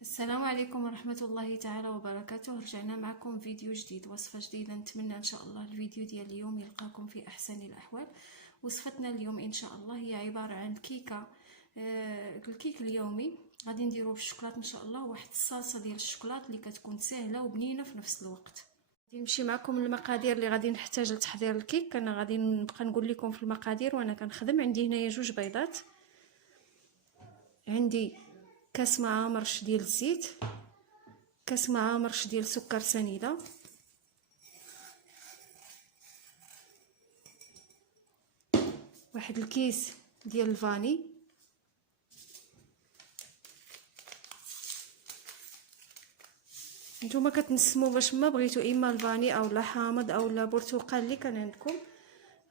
السلام عليكم ورحمة الله تعالى وبركاته. رجعنا معكم فيديو جديد، وصفة جديدة. نتمنى ان شاء الله الفيديو ديال اليوم يلقاكم في احسن الاحوال. وصفتنا اليوم ان شاء الله هي عبارة عن كيكة، الكيك اليومي. غادي نديروه بالشوكولات ان شاء الله، واحد الصلصة ديال الشوكولات اللي كتكون سهلة وبنينة في نفس الوقت. غادي نمشي معكم المقادير اللي غادي نحتاج لتحضير الكيك. انا غادي نبقى نقول لكم في المقادير وانا كنخدم. عندي هنايا 2 بيضات، عندي كاس مع مرش ديال الزيت، كاس مع مرش ديال سكر سنيده، واحد الكيس ديال الفاني، نتوما كتنسموا باش ما بغيتو اما الفاني او لا حامض او لا برتقال اللي كان عندكم.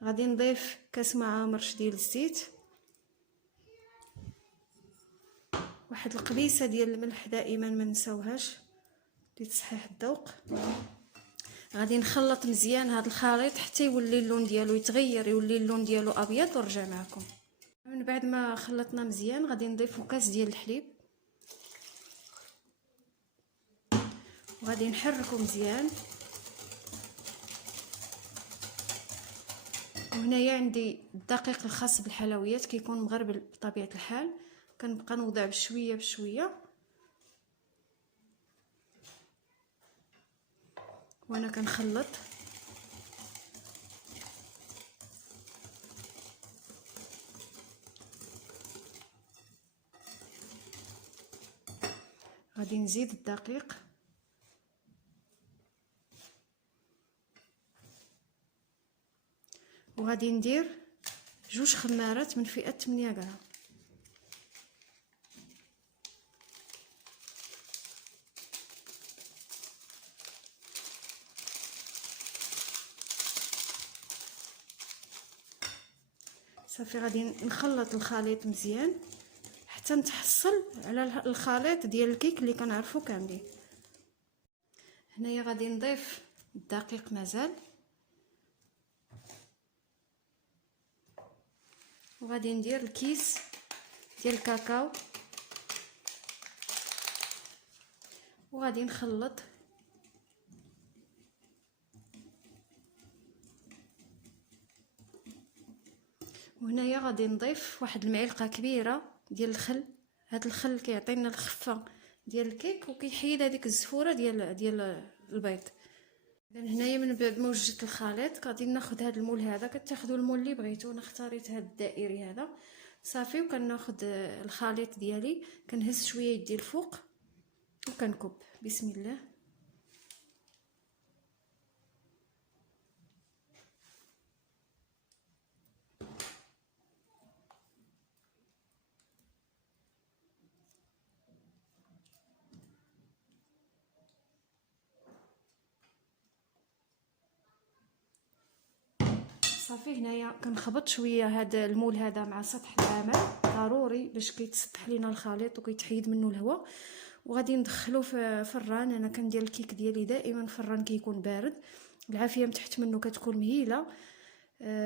غادي نضيف كاس مع مرش ديال الزيت، واحد القبيصه ديال الملح دائما ما نساوهاش لتصحيح الذوق. غادي نخلط مزيان هذا الخليط حتى يولي اللون ديالو يتغير، يولي اللون ديالو ابيض، ونرجع معكم. من بعد ما خلطنا مزيان غادي نضيفو كاس ديال الحليب، وغادي نحركو مزيان. وهنايا عندي الدقيق الخاص بالحلويات، كيكون مغربل بطبيعه الحال. كنبقى نوضع بشويه بشويه وانا كنخلط. غادي نزيد الدقيق، وغادي ندير 2 خمارات من فئه 8 غرام. صافي غادي نخلط الخليط مزيان حتى نتحصل على الخليط ديال الكيك اللي كنعرفو كاملين. هنايا غادي نضيف الدقيق مازال، وغادي ندير الكيس ديال الكاكاو، وغادي نخلط. وهنايا غادي نضيف واحد المعلقه كبيره ديال الخل. هذا الخل كيعطينا الخفه ديال الكيك وكيحيد هذيك الزفوره ديال البيض. اذا هنايا من بعد ما وجدت الخليط غادي ناخذ هذا المول. هذا كتاخذوا المول اللي بغيتو، انا اختاريت هذا الدائري هذا صافي. وكناخذ الخليط ديالي، كنهز شويه يدي الفوق وكنكب بسم الله. صافي هنايا كنخبط شويه هذا المول هذا مع سطح العمل، ضروري باش كيتسطح لينا الخليط وكيتحيد منه الهواء. وغادي ندخلو في فران. انا كندير الكيك ديالي دائما فران كيكون بارد، العافيه من تحت منه كتكون مهيله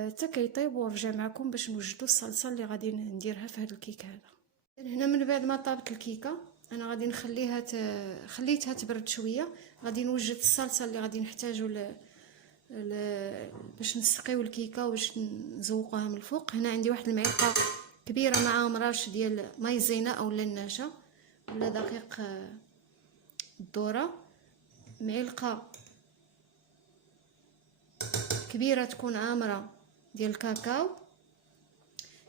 حتى كيطيب. ونرجع معكم باش نوجدوا الصلصه اللي غادي نديرها في هذا الكيك هذا. هنا من بعد ما طابت الكيكه انا غادي نخليها خليتها تبرد شويه. غادي نوجد الصلصه اللي غادي نحتاجو باش نسقيو الكيكه وباش نزوقوها من الفوق. هنا عندي واحد المعلقه كبيره مع مراش ديال مايزينا او النشا ولا دقيق الذره، معلقه كبيره تكون عامره ديال الكاكاو.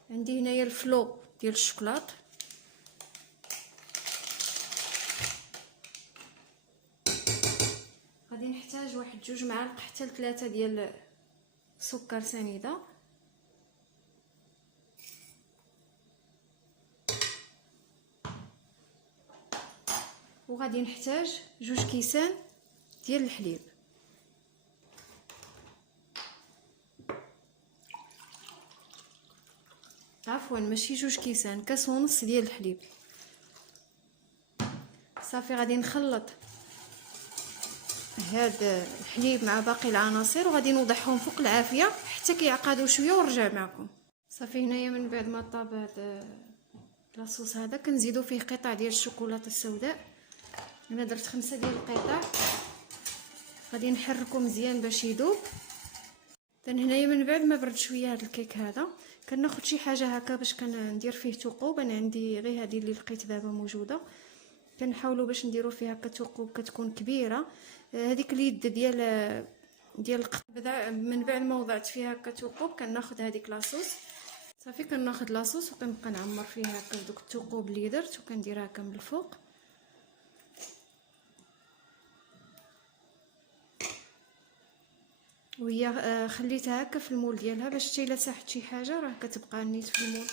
عندي هنايا الفلو ديال الشوكولات، غادي نحتاج واحد 2 معالق حتى 3 ديال سكر سنيده، وغادي نحتاج 2 كيسان ديال الحليب. عفوا ماشي 2 كيسان، كاس ونص ديال الحليب. صافي غادي نخلط هذا الحليب مع باقي العناصر وغادي نوضعهم فوق العافيه حتى كيعقدوا شويه ونرجع معكم. صافي هنايا من بعد ما طاب هذا لاصوص هذا كنزيدو فيه قطع ديال الشوكولاته السوداء انا درت 5 ديال القطع، غادي نحركو مزيان باش يذوب. هنايا من بعد ما برد شويه هذا الكيك هذا، كناخذ شي حاجه هكا باش كندير فيه ثقوب. انا عندي غير هذه اللي لقيت دابا موجوده، كنحاولوا باش نديروا فيها هكا ثقوب كتكون كبيره. هذيك اليد ديال بدا من بعد ما وضعت فيها هكا ثقوب كناخذ هذيك لاصوص صافي، كناخذ لاصوص وكنبقى نعمر فيها هكا دوك الثقوب اللي درت وكنديرها هكا من الفوق. وهي خليتها هكا في المول ديالها باش حتى الا ساحت شي حاجه راه كتبقى نيت في المول،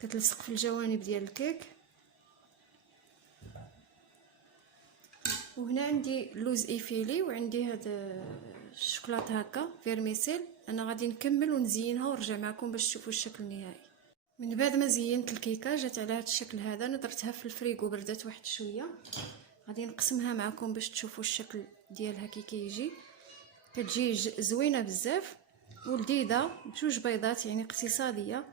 كتلصق في الجوانب ديال الكيك. وهنا عندي لوز ايفيلي وعندي هذا الشوكولاته هكا فيرميسيل. انا غادي نكمل ونزينها ونرجع معكم باش تشوفوا الشكل النهائي. من بعد ما زينت الكيكه جات على هذا الشكل هذا، انا درتها في الفريغو بردات واحد شويه. غادي نقسمها معكم باش تشوفوا الشكل ديالها كي كيجي. كتجي زوينه بزاف ولذيذه بجوج بيضات يعني اقتصاديه.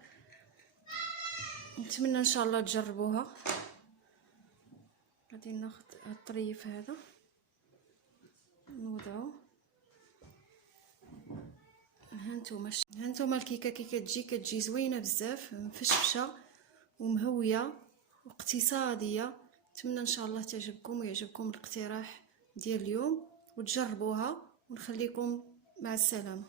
نتمنى ان شاء الله تجربوها. غادي ناخذ الطريف هذا نوضعو. هانتوما الكيكه كي كتجي زوينه بزاف، مفشفشه ومهويه واقتصاديه. نتمنى ان شاء الله تعجبكم ويعجبكم الاقتراح ديال اليوم وتجربوها، ونخليكم مع السلامه.